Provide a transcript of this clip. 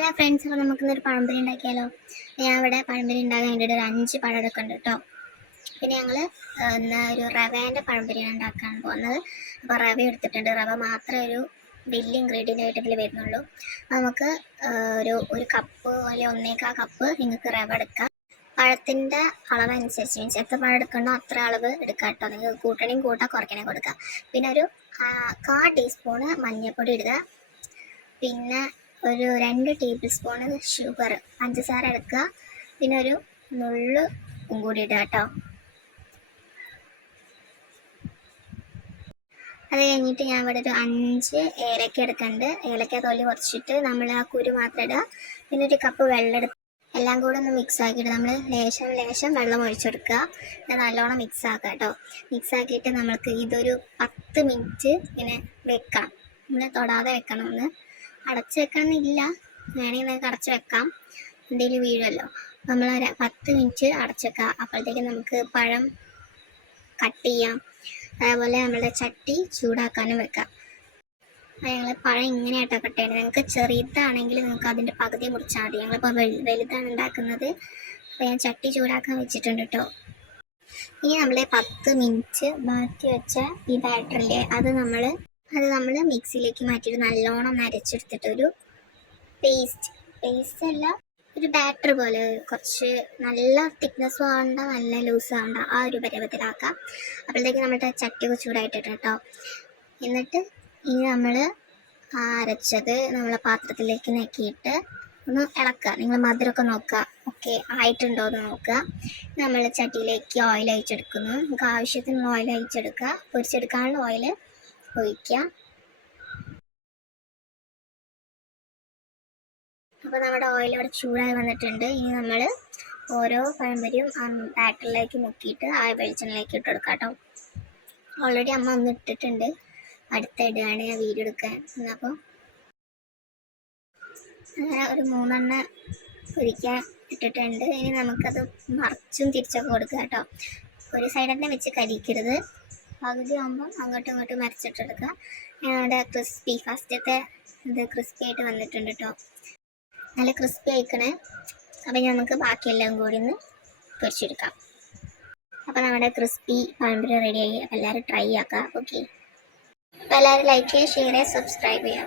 Hello friends അപ്പോൾ നമുക്കിന്നൊരു പഴംപൊരി ഉണ്ടാക്കിയാലോ? ഞാൻ ഇവിടെ പഴംപൊരി ഉണ്ടാകാൻ വേണ്ടിയിട്ട് ഒരു അഞ്ച് പഴം എടുക്കുന്നുണ്ട് കേട്ടോ പിന്നെ ഞങ്ങൾ ഇന്ന് ഒരു റവേന്റെ പഴംപൊരിയാണ് ഉണ്ടാക്കാൻ പോകുന്നത്. അപ്പോൾ റവ എടുത്തിട്ടുണ്ട്. റവ മാത്രമേ ഒരു വലിയ ഇൻഗ്രീഡിയന്റ് ആയിട്ട് ഇതിൽ വരുന്നുള്ളൂ. നമുക്ക് ഒരു ഒരു കപ്പ് അല്ലെങ്കിൽ ഒന്നേക്കാ കപ്പ് നിങ്ങൾക്ക് റവ എടുക്കാം. പഴത്തിന്റെ അളവനുസരിച്ച് മീൻസ് എത്ര പഴം എടുക്കണോ അത്ര അളവ് എടുക്കാം കേട്ടോ നിങ്ങൾക്ക് കൂട്ടണേയും കൂട്ടാം കുറയ്ക്കണേ കൊടുക്കാം. പിന്നെ ഒരു കാ ടീസ്പൂണ് മഞ്ഞൾപ്പൊടി ഇടുക. പിന്നെ ഒരു രണ്ട് ടേബിൾ സ്പൂൺ ഷുഗർ പഞ്ചസാര എടുക്കുക പിന്നെ ഒരു നുള്ള് കൂടി ഇടുക കേട്ടോ. അത് കഴിഞ്ഞിട്ട് ഞാൻ ഇവിടെ ഒരു അഞ്ച് ഏലക്ക എടുക്കുന്നുണ്ട്. ഏലക്ക തൊലി കുറച്ചിട്ട് നമ്മൾ ആ കുരു മാത്രം ഇടുക. പിന്നെ ഒരു കപ്പ് വെള്ളം എടുക്കുക എല്ലാം കൂടെ ഒന്ന് മിക്സ് ആക്കിയിട്ട് നമ്മൾ ലേശം ലേശം വെള്ളം ഒഴിച്ചെടുക്കുക. നല്ലോണം മിക്സ് ആക്കുക കേട്ടോ. മിക്സ് ആക്കിയിട്ട് നമ്മൾക്ക് ഇതൊരു പത്ത് മിനിറ്റ് ഇങ്ങനെ വെക്കണം. നമ്മൾ തൊടാതെ വെക്കണം ഒന്ന്. അടച്ച് വെക്കണമെന്നില്ല വേണമെങ്കിൽ നമുക്ക് അടച്ച് വെക്കാം. എന്തെങ്കിലും വീഴുമല്ലോ നമ്മൾ ഒരു പത്ത് മിനിറ്റ് അടച്ച് വെക്കാം. അപ്പോഴത്തേക്കും നമുക്ക് പഴം കട്ട് ചെയ്യാം. അതേപോലെ നമ്മളുടെ ചട്ടി ചൂടാക്കാനും വെക്കാം. ഞങ്ങൾ പഴം ഇങ്ങനെയാട്ടോ കട്ട് ചെയ്യണം. നിങ്ങൾക്ക് ചെറിയതാണെങ്കിൽ നിങ്ങൾക്ക് അതിന്റെ പകുതി മുറിച്ചാൽ മതി. ഞങ്ങളിപ്പോൾ വലു വലുതാണ് ഉണ്ടാക്കുന്നത്. അപ്പോൾ ഞാൻ ചട്ടി ചൂടാക്കാൻ വെച്ചിട്ടുണ്ട് കേട്ടോ. ഇനി നമ്മൾ പത്ത് മിനിറ്റ് മാറ്റി വെച്ച ഈ ബാറ്ററില്ലേ അത് നമ്മൾ അത് നമ്മൾ മിക്സിയിലേക്ക് മാറ്റിയിട്ട് നല്ലോണം നരച്ചെടുത്തിട്ട് ഒരു പേസ്റ്റ് പേസ്റ്റ് അല്ല ഒരു ബാറ്റർ പോലെ കുറച്ച് നല്ല തിക്നെസ് ആവണ്ട നല്ല ലൂസ് ആവണ്ട ആ ഒരു പരുവത്തിലാക്കാം. അപ്പോഴത്തേക്ക് നമ്മുടെ ചട്ടി ചൂടായിട്ടിട്ട് കേട്ടോ. എന്നിട്ട് ഇനി നമ്മൾ അരച്ചത് നമ്മളെ പാത്രത്തിലേക്ക് നക്കിയിട്ട് ഒന്ന് ഇളക്കുക. നിങ്ങൾ മധുരമൊക്കെ നോക്കുക. ഓക്കെ ആയിട്ടുണ്ടോ എന്ന് നോക്കുക. നമ്മൾ ചട്ടിയിലേക്ക് ഓയിൽ അയച്ചെടുക്കുന്നു. നമുക്ക് ആവശ്യത്തിനുള്ള ഓയിൽ അയച്ചെടുക്കുക. പൊരിച്ചെടുക്കാനുള്ള ഓയിൽ ഒഴിക്കുക അപ്പോൾ നമ്മുടെ ഓയിൽ അവിടെ ചൂടായി വന്നിട്ടുണ്ട്. ഇനി നമ്മൾ ഓരോ പഴംപൊരിയും ബാറ്ററിലേക്ക് മുക്കിയിട്ട് ആ വെളിച്ചെണ്ണയിലേക്ക് ഇട്ട് കൊടുക്കാം കേട്ടോ. ഓൾറെഡി അമ്മ ഒന്ന് ഇട്ടിട്ടുണ്ട്. അടുത്ത ഇടുകയാണ് ഞാൻ വീഡിയോ എടുക്കാൻ. അപ്പോൾ അങ്ങനെ ഒരു മൂന്നെണ്ണ പൊരിക്കാൻ ഇട്ടിട്ടുണ്ട്. ഇനി നമുക്കത് മറിച്ചും തിരിച്ചൊക്കെ കൊടുക്കുക കേട്ടോ. ഒരു സൈഡ് തന്നെ വെച്ച് കരിക്കരുത്. പകുതി ആകുമ്പോൾ അങ്ങോട്ടും ഇങ്ങോട്ടും മരച്ചിട്ടെടുക്കുക ഞങ്ങളുടെ ക്രിസ്പി ഫസ്റ്റത്തെ ഇത് ക്രിസ്പി ആയിട്ട് വന്നിട്ടുണ്ട് കേട്ടോ നല്ല ക്രിസ്പി ആയിക്കണേ. അപ്പം നമുക്ക് ബാക്കിയെല്ലാം കൂടി ഒന്ന് പൊരിച്ചെടുക്കാം. അപ്പോൾ നമ്മുടെ ക്രിസ്പി പഴംപൊരി റെഡിയായി അപ്പോൾ എല്ലാവരും ട്രൈ ആക്കാം. ഓക്കെ അപ്പോൾ എല്ലാവരും ലൈക്ക് ചെയ്യുക ഷെയർ ചെയ്യുക സബ്സ്ക്രൈബ് ചെയ്യുക.